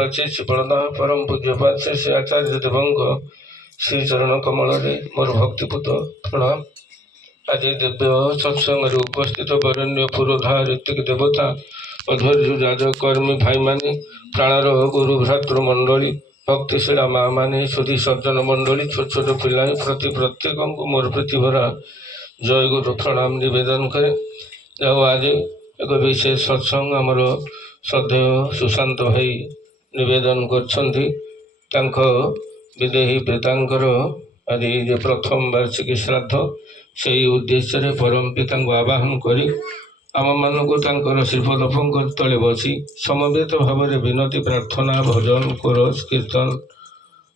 पूज्यपाद श्री बड़दा परम पूज्यपाद श्री आचार्य देवंग श्री चरण कमल मोर भक्तिपूत प्रणाम। आज दिव्य सत्संग उपस्थित वरण्य पुरोधा ऋतिक देवता अध्वर्य राजकर्मी भाई माने प्राणर गुरु भ्रातृमंडली भक्तिशीला माँ माने सुधी सज्जन मंडली छोट छोट पिला प्रति प्रत्येक को मोर प्रतिभरा जय गुरु प्रणाम निवेदन करे। आज एक विशेष सत्संग आमर श्रद्धेय सुशांत भाई निवेदन कर विदेही पितांकर आज प्रथम वार्षिक श्राद्ध से उद्देश्य परम पिता आवाहन करी आम मानक श्रीपद पंकज तले बसी समवेत भाव में विनती प्रार्थना भजन कोरस कीर्तन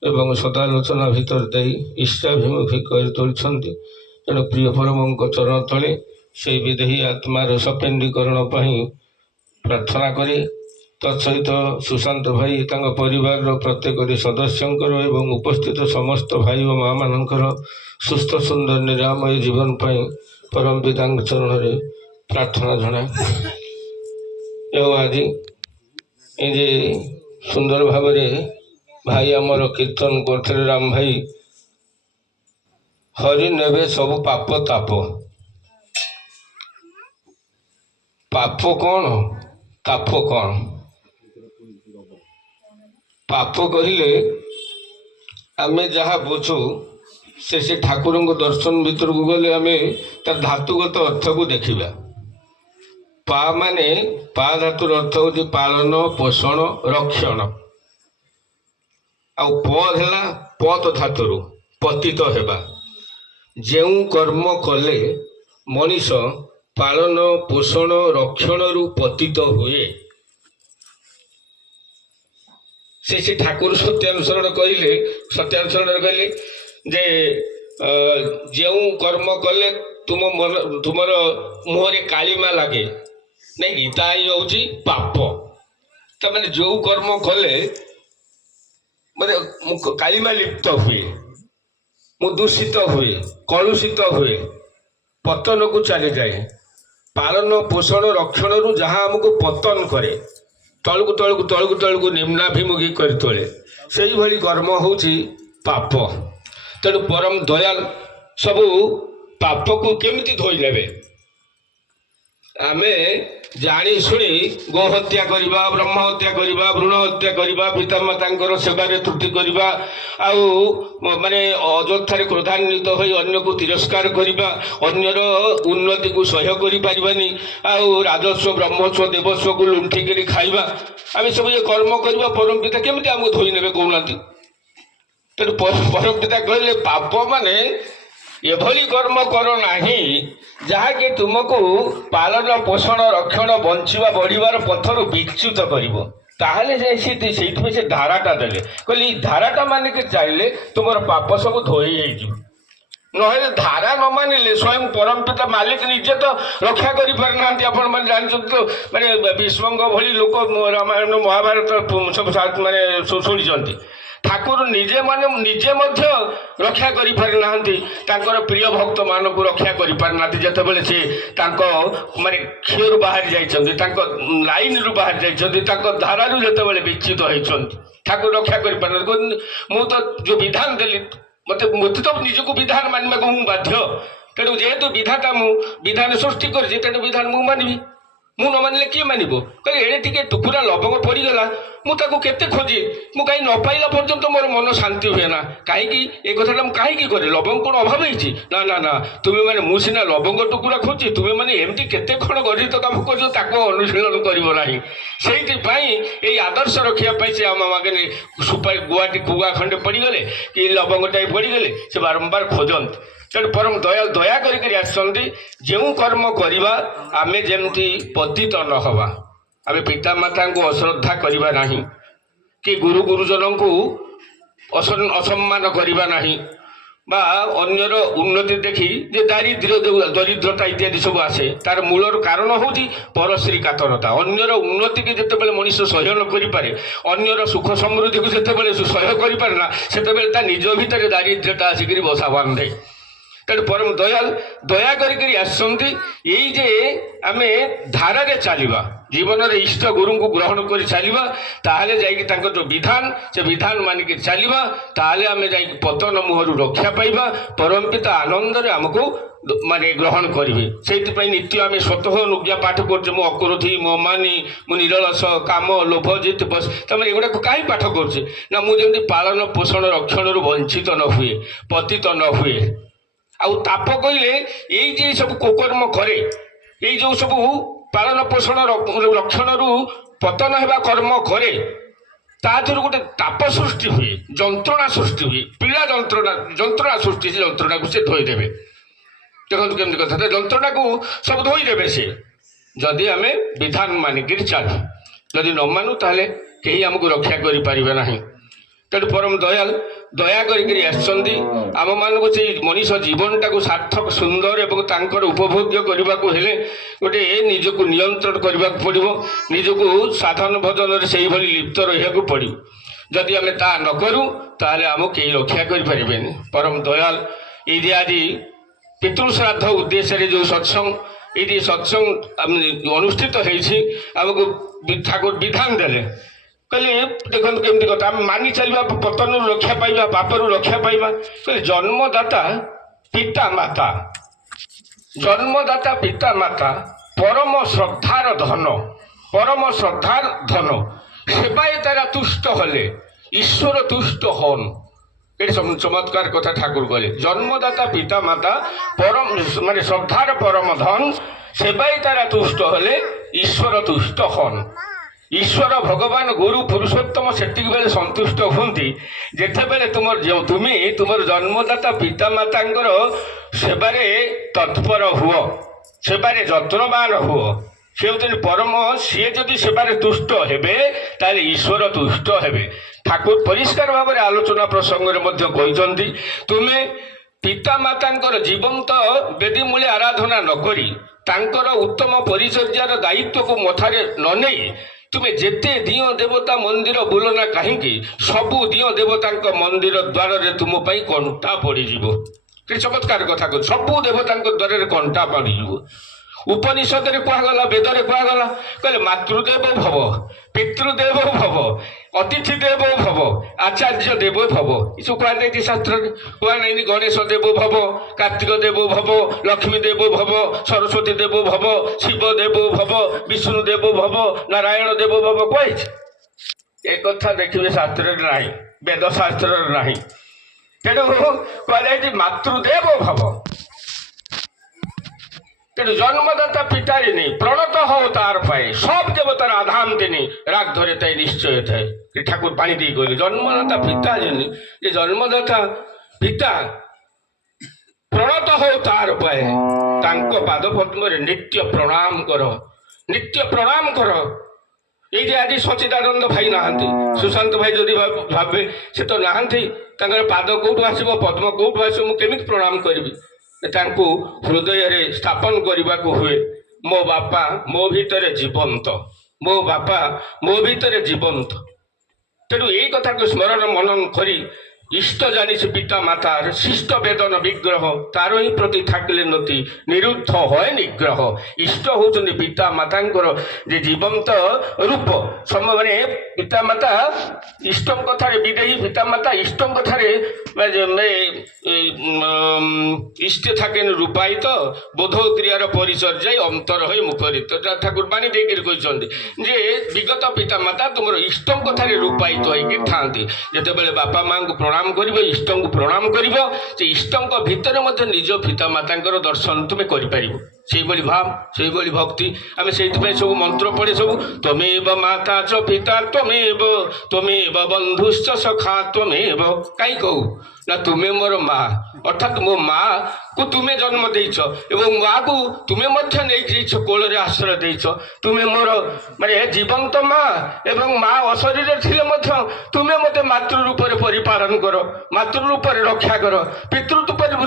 एवं सदालोचना भितर दे इष्टाभिमुखी कर तोलते तेणु प्रिय परम चरण तले से विदेही आत्मार सपेंडीकरण प्रार्थना करी तत्सहित सुशांत भाई परिवार प्रत्येक सदस्यंकर एवं उपस्थित समस्त भाई और माँ मानकर सुस्थ सुंदर निरामय जीवन पाई परम पिता चरण में प्रार्थना जनाए। आज ये सुंदर भाव भाई आमर कीर्तन करते राम भाई हरि नेबे सब पाप ताप पाप कौन ताप कौन पाप कहले आमे जहाँ बुझू से ठाकुर दर्शन भीतर को गले आमे तार धातुगत अर्थ को देखा पा माने पा धातुर अर्थ हो पालन पोषण रक्षण आ पला पत धातुर पतित हेबा जो कर्म कले मनीष पालन पोषण रक्षण रु पतित हुए से ठाकुर सत्यानुसरण कहले जे जो कर्म कले तुमर मुहरे कालीमा लगे नहीं कि ताई हूँ पाप तमें जो कर्म कले माने कालीमा लिप्त हुए मु दूषित हुए कलुषित हुए पतन को चली जाए पालन पोषण रक्षण रु जहाँ आमको पतन करे तलकू तलकू तलकू तलकू निम्नाभिमुखी कर तोले से भली कर्म हूँ पाप। तेणु परम दयाल सबू पाप को केमिति धोई लेबे आमे जानी शुणी गो हत्या करिबा ब्रह्म हत्या करिबा भ्रूण हत्या करिबा पितामातांकर सेवारे त्रुटि करिबा आउ माने अजोत्थारे क्रोधान्वित होई अन्य को तिरस्कार करिबा अन्यर उन्नति को सह्य करि परिबानी आउ राजस्व ब्रह्मस्व देवस्व को लुंठी करी खाइबा आमे सब ये कर्म करिबा परम पिता केमिति हमको धोई नेबे कहउनांती। तेणु परम पिता कहले पाप माने एभली कर्म कर नाही जहाँकि तुमको पालन पोषण रक्षण बंचिवा बढ़िवार पथर विच्युत करिवो ताहले से धाराटा देले कहली धाराटा मान के चाहिए तुम पाप सब धोई ना धारा न मानिले स्वयं परम पिता मालिक निजे तो रक्षा कर पारना जानते तो माने विश्वंग भली लोक रामायण महाभारत सब माने शुणी ठाकुर निजे माने निजे मध्य रक्षा करि पारना प्रिय भक्त मान को रक्षा करि पारना जेतेबेले से माने क्षीर बाहर जाइछन्ति लाइन रु बाहर जाइछन्ति धारा रु जेतेबेले विच्युत होइछन्ति ठाकुर रक्षा करि पारना मु तो जो विधान देली मते तो निजको विधान मानबा को बाध्य तेणु जेहेतु विधाता मु विधान सृष्टि कर तेणु विधान मु मानबी मु न मानिले किए मानिबो कहे एडे टिके टुकुरा लवंग पड़गला मुझे केते खोजे मु कहीं न पाइला पर्यंत मोर मन शांति हुए ना कहीं ये कथा कहीं करे लवंग कौन अभाव होती ना ना ना तुम्हें मैंने मुझे लवंग टुकुरा खोजी तुम्हें मैंने एमती केते खण गरित काम कर अनुशीलन करना से आदर्श रखापी से आम आगे सुपारी गुआटी कुआ खंडे पड़गले कि लवंग टाइप पड़गले से बारंबार खोजत तेणु परम दया दया कर जो कर्म करवा आमे जेमती पतित न हवा आमे पिता माता को अश्रद्धा करवा नहीं कि गुरु गुरुजन को असम्मान करवा नहीं बा अन्यर उन्नति देखी जे दारिद्र्य दरिद्रता इत्यादि सब आसे तार मूलर कारण हूँ परश्री कातरता अन्यर उन्नति की जितेबाला मनीष सह्य न करें अन्यर सुख समृद्धि को जितेबाला सह्य करना से निज भितर दारिद्र्यता आसिक बसा बांधे तेणु परम दयाल दया करी आसंती जे आमे धारा रे चलवा ଜୀବନରେ ଇଷ୍ଟ ଗୁରୁଙ୍କୁ ଗ୍ରହଣ କରି ଚାଲିବା, ତାହେଲେ ଯାଇକି ତାଙ୍କର ଯେଉଁ ବିଧାନ ସେ ବିଧାନ ମାନିକି ଚାଲିବା, ତାହେଲେ ଆମେ ଯାଇକି ପତନ ମୁହଁରୁ ରକ୍ଷା ପାଇବା। ପରମପିତା ଆନନ୍ଦରେ ଆମକୁ ମାନେ ଗ୍ରହଣ କରିବେ। ସେଇଥିପାଇଁ ନିତ୍ୟ ଆମେ ସ୍ୱତଃ ଅନୁଜ୍ଞା ପାଠ କରୁଛେ। ମୁଁ ଅକ୍ରୋଧୀ, ମୋ ମାନି, ମୁଁ ନିରଳସ, କାମ, ଲୋଭ, ଜିତ, ବସ। ତାମାନେ ଏଗୁଡ଼ାକୁ କାହିଁ ପାଠ କରୁଛେ ନା ମୁଁ ଯେମିତି ପାଳନ ପୋଷଣ ରକ୍ଷଣରୁ ବଞ୍ଚିତ ନ ହୁଏ, ପତିତ ନ ହୁଏ। ଆଉ ତାପ କହିଲେ ଏଇ ଯେ ସବୁ କୁକର୍ମ କରେ, ଏଇ ଯେଉଁ ସବୁ ପାଳନ ପୋଷଣ ରକ୍ଷଣରୁ ପତନ ହେବା କର୍ମ କରେ, ତା ଦେହରୁ ଗୋଟେ ତାପ ସୃଷ୍ଟି ହୁଏ, ଯନ୍ତ୍ରଣା ସୃଷ୍ଟି ହୁଏ, ପୀଡ଼ା ଯନ୍ତ୍ରଣା ସୃଷ୍ଟି, ସେ ଯନ୍ତ୍ରଣାକୁ ସେ ଧୋଇଦେବେ। ଦେଖନ୍ତୁ କେମିତି କଥା, ଯନ୍ତ୍ରଣାକୁ ସବୁ ଧୋଇଦେବେ ସେ, ଯଦି ଆମେ ବିଧାନ ମାନିକିରି ଚାଲୁ। ଯଦି ନ ମାନୁ ତାହେଲେ କେହି ଆମକୁ ରକ୍ଷା କରିପାରିବେ ନାହିଁ। ତେଣୁ ପରମ ଦୟାଲ ଦୟା କରିକିରି ଆସିଛନ୍ତି ଆମମାନଙ୍କୁ ସେଇ ମଣିଷ ଜୀବନଟାକୁ ସାର୍ଥକ, ସୁନ୍ଦର ଏବଂ ତାଙ୍କର ଉପଭୋଗ୍ୟ କରିବାକୁ ହେଲେ ଗୋଟେ ନିଜକୁ ନିୟନ୍ତ୍ରଣ କରିବାକୁ ପଡ଼ିବ, ନିଜକୁ ସାଧନ ଭଜନରେ ସେଇଭଳି ଲିପ୍ତ ରହିବାକୁ ପଡ଼ିବ। ଯଦି ଆମେ ତାହା ନ କରୁ ତାହେଲେ ଆମକୁ କେହି ରକ୍ଷା କରିପାରିବେନି। ପରମ ଦୟାଲ ଏଇଠି ଆଜି ପିତୃଶ୍ରାଦ୍ଧ ଉଦ୍ଦେଶ୍ୟରେ ଯେଉଁ ସତ୍ସଙ୍ଗ, ଏଇଠି ସତ୍ସଙ୍ଗ ଅନୁଷ୍ଠିତ ହେଇଛି, ଆମକୁ ଠାକୁର ବିଧାନ ଦେଲେ, କହିଲେ ଦେଖନ୍ତୁ କେମିତି କଥା, ଆମେ ମାନି ଚାଲିବା, ପତନରୁ ରକ୍ଷା ପାଇବା, ପାପରୁ ରକ୍ଷା ପାଇବା। କହିଲେ ଜନ୍ମଦାତା ପିତା ମାତା, ଜନ୍ମଦାତା ପିତା ମାତା ପରମ ଶ୍ରଦ୍ଧାର ଧନ, ପରମ ଶ୍ରଦ୍ଧାର ଧନ। সেবায় তারা তুষ্ট হলে ঈশ্বর তুষ্ট হন। এটি চমৎকার কথা ঠাকুর বলে। জন্মদাতা পিতা মাতা পরম মানে শ্রদ্ধার পরম ধন, সেবায় তারা তুষ্ট হলে ঈশ্বর তুষ্ট হন। ঈশ্বর ভগবান গুরু পুরুষোত্তম সেତିকি বেলে সন্তুষ্ট হুঁতি যেତେବେଳେ তুমি তোমার জন্মদাতা পিতা মাতাঙ্কর সেবারে তৎপর হুଅ, সেবারে যত্নবান হুଅ। সে হচ্ছেন পরম, সিଏ যদি সেবারে তুষ্ট হেবে তাহলে ঈশ্বর তুষ্ট হেবে। ঠাকুর পরিষ্কার ভাবে আলোচনা প্রসঙ্গরে মধ্যে কইছন্তি, তুমি পিতা মাতাঙ্কর জীবন্ত বেদী মূলে আরাধনা নকরি, তাঙ্কর উত্তম পরিচর্যার দায়িত্বକୁ মথারে ନ ନେଇ ତୁମେ ଯେତେ ଦିଅଁ ଦେବତା ମନ୍ଦିର ବୁଲ ନା କାହିଁକି, ସବୁ ଦିଅଁ ଦେବତାଙ୍କ ମନ୍ଦିର ଦ୍ୱାରରେ ତୁମ ପାଇଁ କଣ୍ଟା ପଡ଼ିଯିବ। କି ଚମତ୍କାର କଥା କହୁଛି, ସବୁ ଦେବତାଙ୍କ ଦ୍ୱାରରେ କଣ୍ଟା ପଡ଼ିଯିବ। ଉପନିଷଦରେ କୁହାଗଲା, ବେଦରେ କୁହାଗଲା, କହିଲେ ମାତୃଦେବ ଭବ, ପିତୃଦେବ ଭବ, ଅତିଥି ଦେବ ଭବ, ଆଚାର୍ଯ୍ୟ ଦେବ ଭବ। ଏସବୁ କୁହାଯାଇଛି ଶାସ୍ତ୍ରରେ। କୁହାନାହିଁ ଗଣେଶ ଦେବ ଭବ, କାର୍ତ୍ତିକ ଦେବ ଭବ, ଲକ୍ଷ୍ମୀ ଦେବ ଭବ, ସରସ୍ୱତୀ ଦେବ ଭବ, ଶିବ ଦେବ ଭବ, ବିଷ୍ଣୁ ଦେବ ଭବ, ନାରାୟଣ ଦେବ ଭବ କୁହାଯାଇଛି। ଏ କଥା ଦେଖିବେ ଶାସ୍ତ୍ରରେ ନାହିଁ, ବେଦ ଶାସ୍ତ୍ରରେ ନାହିଁ। ତେଣୁ କୁହାଯାଇଛି ମାତୃଦେବ ଭବ। তেণু জন্মদাতা পিতারই নেই, প্রণত হও তার পায়ে, সব দেবতার আধাম তিনি, রাগ ধরে তাই নিশ্চয় থাকে। ঠাকুর পানি দিয়ে কইলে জন্মদাতা পিতা যিনি, যে জন্মদাতা পিতা প্রণত হও তার পায়ে, তাঙ্ক পাদ পদ্মরে নিত্য প্রণাম কর, নিত্য প্রণাম কর। এই যে আজ সচিদানন্দ ভাই নাহাନ୍ତି, সুশান্ত ভাই যদি ভাবে সে তো নাহাନ୍ତି, ତାଙ୍କର ପାଦ କୋଉଠୁ ଆସିବ, ପଦ୍ମ କୋଉଠୁ ଆସିବ, ମୁଁ କେମିତି ପ୍ରଣାମ କରିବି? ତାଙ୍କୁ ହୃଦୟରେ ସ୍ଥାପନ କରିବାକୁ ହୁଏ। ମୋ ବାପା ମୋ ଭିତରେ ଜୀବନ୍ତ, ମୋ ବାପା ମୋ ଭିତରେ ଜୀବନ୍ତ। ତେଣୁ এই কথাକୁ ସ୍ମରଣ ମନନ କରି ইষ্ট জানিছে পিতা মাতার, শিষ্ট বেদন বিগ্রহ, তারই প্রতি থাকলে নতি, নিরুদ্ধ হয় নিগ্রহ। ইষ্ট হচ্ছেন পিতা মাতাঙ্কর যে জীবন্ত রূপ। মানে পিতা মাতা ইষ্টম কথারে বিদেহী পিতা মাতা ইষ্টম কথারে ইষ্টে থাকেন রূপায়িত, বোধ ক্রিয়ার পরিচর্যায় অন্তর হয়ে মুখরিত। ঠাকুর বাণী ଦେଇକିରି କହିଛନ୍ତି ଯେ ବିଗତ ପିତା ମାତା ତୁମର ଇଷ୍ଟମ କଥାରେ ରୂପାୟିତ ହେଇକି ଥାଆନ୍ତି। ଯେତେବେଳେ ବାପା ମାଆଙ୍କୁ ପ୍ରଣାମ କରିବ, ଇଷ୍ଟଙ୍କୁ ପ୍ରଣାମ କରିବ, ସେ ଇଷ୍ଟଙ୍କ ଭିତରେ ମଧ୍ୟ ନିଜ ପିତା ମାତାଙ୍କର ଦର୍ଶନ ତୁମେ କରିପାରିବ। ସେଇଭଳି ଭାବ, ସେଇଭଳି ଭକ୍ତି। ଆମେ ସେଇଥିପାଇଁ ସବୁ ମନ୍ତ୍ର ପଢ଼େ ସବୁ, ତ୍ୱମେବ ମାତା ଚ ପିତା ତ୍ୱମେବ, ତ୍ୱମେବ ବନ୍ଧୁଶ୍ଚ ସଖା ତ୍ୱମେବ। କାହିଁ କହୁ ନା ତୁମେ ମୋର ମା, ଅର୍ଥାତ୍ ମୋ ମାକୁ ତୁମେ ଜନ୍ମ ଦେଇଛ ଏବଂ ମାକୁ ତୁମେ ମଧ୍ୟ ନେଇକି ଯାଇଛ, କୋଳରେ ଆଶ୍ରୟ ଦେଇଛ। ତୁମେ ମୋର ମାନେ ଜୀବନ୍ତ ମା ଏବଂ ମା ଅଶରୀରରେ ଥିଲେ ମଧ୍ୟ ତୁମେ ମୋତେ ମାତୃ ରୂପରେ ପରିପାଳନ କର, ମାତୃ ରୂପରେ ରକ୍ଷା କର, ପିତୃ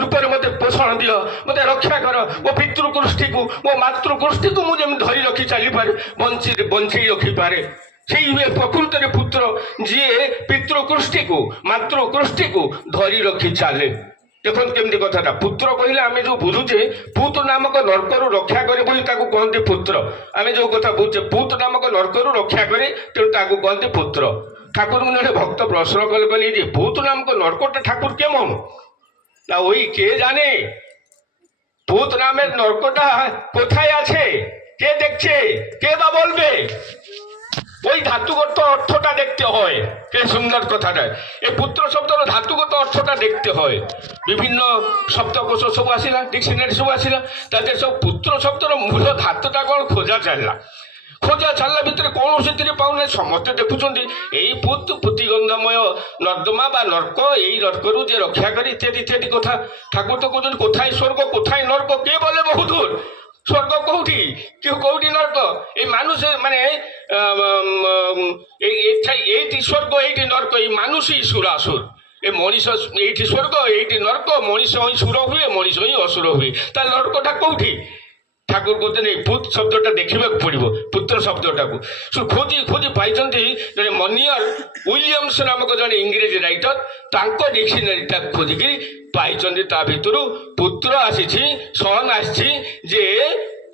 ରୂପରେ ମୋତେ ପୋଷଣ ଦିଅ, ମୋତେ ରକ୍ଷା କର। ମୋ ପିତୃକୃଷ୍ଟିକୁ, ମୋ ମାତୃକୃଷ୍ଟିକୁ ମୁଁ ଯେମିତି ଧରି ରଖି ଚାଲିପାରେ, ବଞ୍ଚେଇ ରଖିପାରେ। সেই প্রকৃতরে পুত্র ଯିଏ ପିତୃକୃଷ୍ଟିକୁ, ମାତୃକୃଷ୍ଟିକୁ ଧରି ରଖି ଚାଲେ। দেখুন কেমতি কথাটা পুত্র কহিলে আমি যে বুঝুছে পুত নামক নর্করু রক্ষা করে বলে তাকে কহନ୍ତି পুত্র আমি যে কথা বুঝছে পুত নামক নর্করু রক্ষা করে তেমন তাকে কহନ୍ତି পুত্র ঠাকুর জনে ভক্ত প্রশ্ন কলে কলে যে পুত নামক নর্কটা ঠাকুর কেমন না ওই কে জানে পুত নামের নর্কটা কোথায় আছে কে দেখছে কে বা বলবে ওই ধাতুগত অর্থটা দেখতে হয় কে সুন্দর কথাটা এই পুত্র শব্দর ধাতুগত অর্থটা দেখতে হয় বিভিন্ন শব্দকোষ সব আসিলা ডিকশনারি সব আসিলা তাদের সব পুত্র শব্দর মূল ধাতুটা কোন খোঁজা চালিলা খোঁজা চালিলা ভিতরে কৌশিরে পাওনে সমস্তে দেখুଛନ୍ତି এই পুত পুতিগন্ধময় নর্দমা বা নর্ক এই নর্করু যে রক্ষা করে ইত্যাদি ইত্যাদি কথা ঠাকুর তো কହୁଛନ୍ତି কোথায় স্বর্গ কোথায় নর্ক কে বলে বহুদূর স্বর্গ কোউঠি কেউ কোউঠি নর্ক এই মানুষের মানে এইটি স্বর্গ এইটি নর্ক এই মানুষই সুরাসুর এ মଣିষ এইটি স্বর্গ এইটি নর্ক মଣିষ ହିଁ সুর ହୁଏ মଣିষ ହିଁ অসুর ହୁଏ ତା নর্কটা কোଉଠି ঠাকুর কହୁଛନ୍ତି এই পুত শব্দটা ଦେଖିବାକୁ ପଡ଼ିବ ପୁତ୍ର ଶବ୍ଦଟାକୁ ଖୋଜି ଖୋଜି ପାଇଛନ୍ତି ଜଣେ ମନିୟର ୱିଲିୟମ୍ସ ନାମକ ଜଣେ ଇଂରେଜୀ ରାଇଟର ତାଙ୍କ ଡିକ୍ସନାରୀଟା ଖୋଜିକି ପାଇଛନ୍ତି ତା ଭିତରୁ ପୁତ୍ର ଆସିଛି ସନ୍ ଆସିଛି ଯେ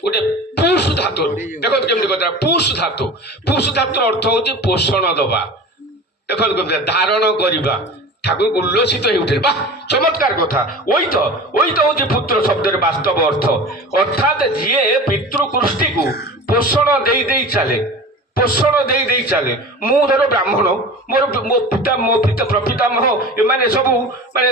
ଗୋଟେ ପୁଷ ଧାତୁ ଦେଖନ୍ତୁ କେମିତି କଥା ପୁଷ ଧାତୁର ଅର୍ଥ ହଉଛି ପୋଷଣ ଦେବା ଦେଖନ୍ତୁ କେମିତି ଧାରଣ କରିବା ঠাকুর উল্লসিত হয়ে উঠে বাহ চমৎকার কথা ওই তো হচ্ছে পুত্র শব্দের বাস্তব অর্থ অর্থাৎ যিয়ে পিতৃকৃষ্টিকু পোষণ দেই চালে পোষণ দেই চালে মু ধর ব্রাহ্মণ ମୋ ପ୍ରପିତାମହ ଏମାନେ ସବୁ ମାନେ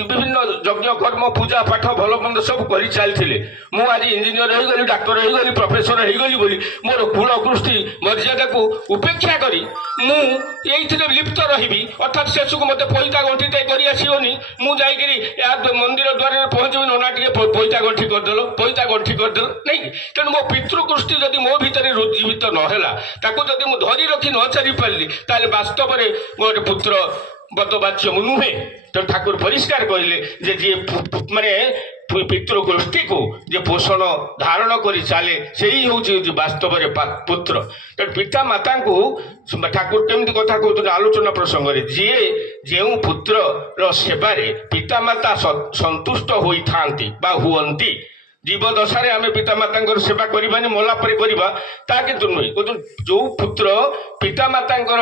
ବିଭିନ୍ନ ଯଜ୍ଞ କର୍ମ ପୂଜା ପାଠ ଭଲ ମନ୍ଦ ସବୁ କରି ଚାଲିଥିଲେ ମୁଁ ଆଜି ଇଞ୍ଜିନିୟର ହେଇଗଲି ଡାକ୍ତର ହେଇଗଲି ପ୍ରଫେସର ହେଇଗଲି ବୋଲି ମୋର କୁଳ କୃଷ୍ଟି ମର୍ଯ୍ୟାଦାକୁ ଉପେକ୍ଷା କରି ମୁଁ ଏଇଥିରେ ଲିପ୍ତ ରହିବି ଅର୍ଥାତ୍ ଶେଷକୁ ମୋତେ ପଇତା ଗଣ୍ଠିଟେ କରି ଆସିବନି ମୁଁ ଯାଇକିରି ଏହା ମନ୍ଦିର ଦ୍ୱାରରେ ପହଞ୍ଚିବି ନନା ଟିକେ ପଇତା ଗଣ୍ଠି କରିଦେଲ ନାଇଁ ତେଣୁ ମୋ ପିତୃକୃଷ୍ଟି ଯଦି ମୋ ଭିତରେ ଜୀବିତ ନହେଲା ତାକୁ ଯଦି ମୁଁ ଧରି ରଖି ନ ଚାଲି ପାରିଲି ତାହେଲେ ବାସ୍ତବରେ ଗୋଟେ ପୁତ୍ର ବଦବାଚ୍ୟ ମୁଁ ନୁହେଁ ତେଣୁ ଠାକୁର ପରିଷ୍କାର କହିଲେ ଯେ ଯିଏ ମାନେ ପିତୃଗୋଷ୍ଠୀକୁ ଯେ ପୋଷଣ ଧାରଣ କରି ଚାଲେ ସେଇ ହେଉଛି ବାସ୍ତବରେ ପୁତ୍ର ତେଣୁ ପିତା ମାତାଙ୍କୁ ଠାକୁର କେମିତି କଥା କହୁଛନ୍ତି ଆଲୋଚନା ପ୍ରସଙ୍ଗରେ ଯିଏ ଯେଉଁ ପୁତ୍ରର ସେବାରେ ପିତାମାତା ସନ୍ତୁଷ୍ଟ ହୋଇଥାନ୍ତି ବା ହୁଅନ୍ତି ଜୀବଦଶାରେ ଆମେ ପିତାମାତାଙ୍କର ସେବା କରିବାନି ମଲା ପରେ କରିବା ତା କିନ୍ତୁ ନୁହେଁ ଯେଉଁ ପୁତ୍ର ପିତାମାତାଙ୍କର